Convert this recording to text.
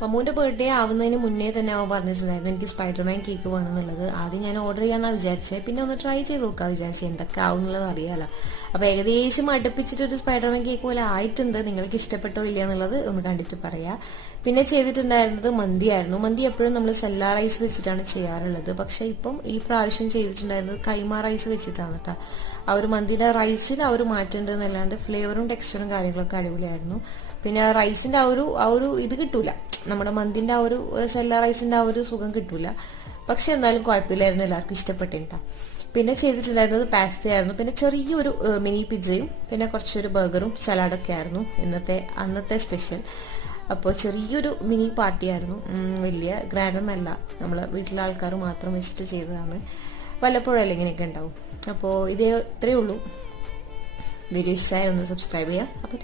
മമ്മൂന്റെ birthday ആവുന്നതിന് മുന്നേ തന്നെ അവൻ പറഞ്ഞിട്ടുണ്ടായിരുന്നു എനിക്ക് സ്പൈഡർമാൻ കേക്ക് വേണമെന്നുള്ളത്. ആദ്യം ഞാൻ ഓർഡർ ചെയ്യാന്നാ വിചാരിച്ചത്, പിന്നെ ഒന്ന് ട്രൈ ചെയ്ത് നോക്കാൻ വിചാരിച്ചത്, എന്തൊക്കെ ആവും എന്നുള്ളത് അറിയാലോ. അപ്പൊ ഏകദേശം അടുപ്പിച്ചിട്ട് ഒരു സ്പൈഡർമാൻ കേക്ക് പോലെ ആയിട്ടുണ്ട്. നിങ്ങൾക്ക് ഇഷ്ടപ്പെട്ടോ ഇല്ല എന്നുള്ളത് ഒന്ന് കണ്ടിട്ട് പറയാ. പിന്നെ ചെയ്തിട്ടുണ്ടായിരുന്നത് മന്തിയായിരുന്നു. മന്തി എപ്പോഴും നമ്മൾ സെല്ലാ റൈസ് വെച്ചിട്ടാണ് ചെയ്യാറുള്ളത്, പക്ഷെ ഇപ്പം ഈ പ്രാവശ്യം ചെയ്തിട്ടുണ്ടായിരുന്നത് കൈമ റൈസ് വെച്ചിട്ടാണ് കേട്ടോ. ആ ഒരു മന്തിയുടെ റൈസിൽ ആ ഒരു മാറ്റം ഉണ്ട് എന്നല്ലാണ്ട് ഫ്ലേവറും ടെക്സ്ചറും കാര്യങ്ങളൊക്കെ അടിപൊളിയായിരുന്നു. പിന്നെ റൈസിന്റെ ആ ഒരു ഇത് കിട്ടൂല, നമ്മുടെ മന്തിന്റെ ആ ഒരു സെല്ല റൈസിന്റെ ആ ഒരു സുഖം കിട്ടൂല. പക്ഷെ എന്നാലും കുഴപ്പമില്ലായിരുന്നു, എല്ലാവർക്കും ഇഷ്ടപ്പെട്ടിട്ടാ. പിന്നെ ചെയ്തിട്ടുണ്ടായിരുന്നത് പാസ്ത ആയിരുന്നു. പിന്നെ ചെറിയൊരു മിനി പിzzയും പിന്നെ കുറച്ചൊരു ബർഗറും സലാഡൊക്കെ ആയിരുന്നു അന്നത്തെ സ്പെഷ്യൽ. അപ്പോൾ ചെറിയൊരു മിനി പാർട്ടിയായിരുന്നു, വലിയ ഗ്രാൻഡൊന്നല്ല, നമ്മളെ വീട്ടിലെ ആൾക്കാർ മാത്രം വെച്ചിട്ട് ചെയ്തതാണ്. വല്ലപ്പോഴല്ലേ ഇങ്ങനെയൊക്കെ ഉണ്ടാവും. അപ്പോൾ ഇത്രയേ ഉള്ളൂ. വീഡിയോ ഇഷ്ടമായി ഒന്ന് സബ്സ്ക്രൈബ് ചെയ്യാം. അപ്പോൾ